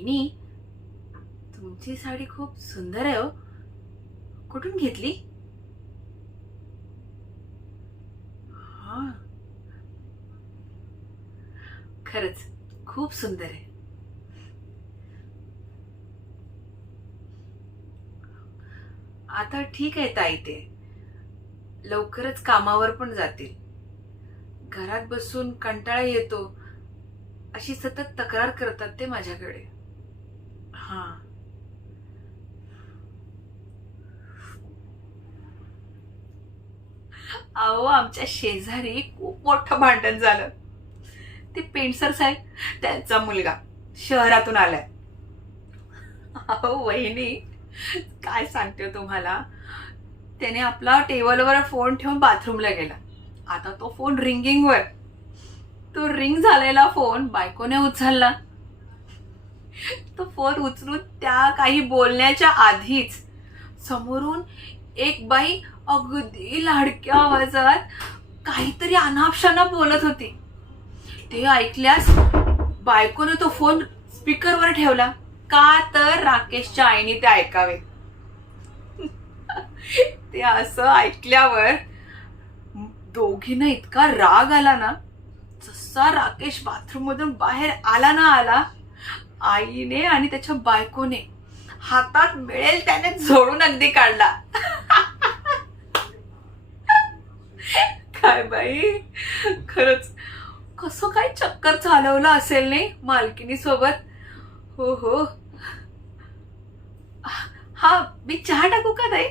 वहिनी, तुमची साडी खूप सुंदर आहे हो. कुठून घेतली? हा, खरंच खूप सुंदर आहे. आता ठीक आहे ताई, ते लवकरच कामावर पण जातील. घरात बसून कंटाळा येतो अशी सतत तक्रार करतात ते माझ्याकडे. हा. अहो, आमच्या शेजारी खूप मोठं भांडण झालं. ते पेंडसर साहेब, त्यांचा मुलगा शहरातून आलाय. अहो वहिनी, काय सांगते तुम्हाला, त्याने आपला टेबलवर फोन ठेवून बाथरूमला गेला. आता तो फोन रिंगिंगवर. तो रिंग झालेला फोन बायकोने उचलला. तो फोन उचलून त्या काही बोलण्याच्या आधीच समोरून एक बाई अगदी लाडक्या आवाजात काहीतरी अनापशाना बोलत होती. ते ऐकल्यास बायकोने तो फोन स्पीकरवर ठेवला, का तर राकेशच्या आईने ते ऐकावे. ते असं ऐकल्यावर दोघींना इतका राग आला ना. जसा राकेश बाथरूम मधून बाहेर आला ना आला, आईने आणि त्याच्या बायकोने हातात मिळेल त्याने झोडून अगदी काढला. काय बाई, खरंच कसं काय चक्कर चालवलं असेल नाही मालकिनी सोबत. हो हो. हा, मी चहा टाकू का ताई?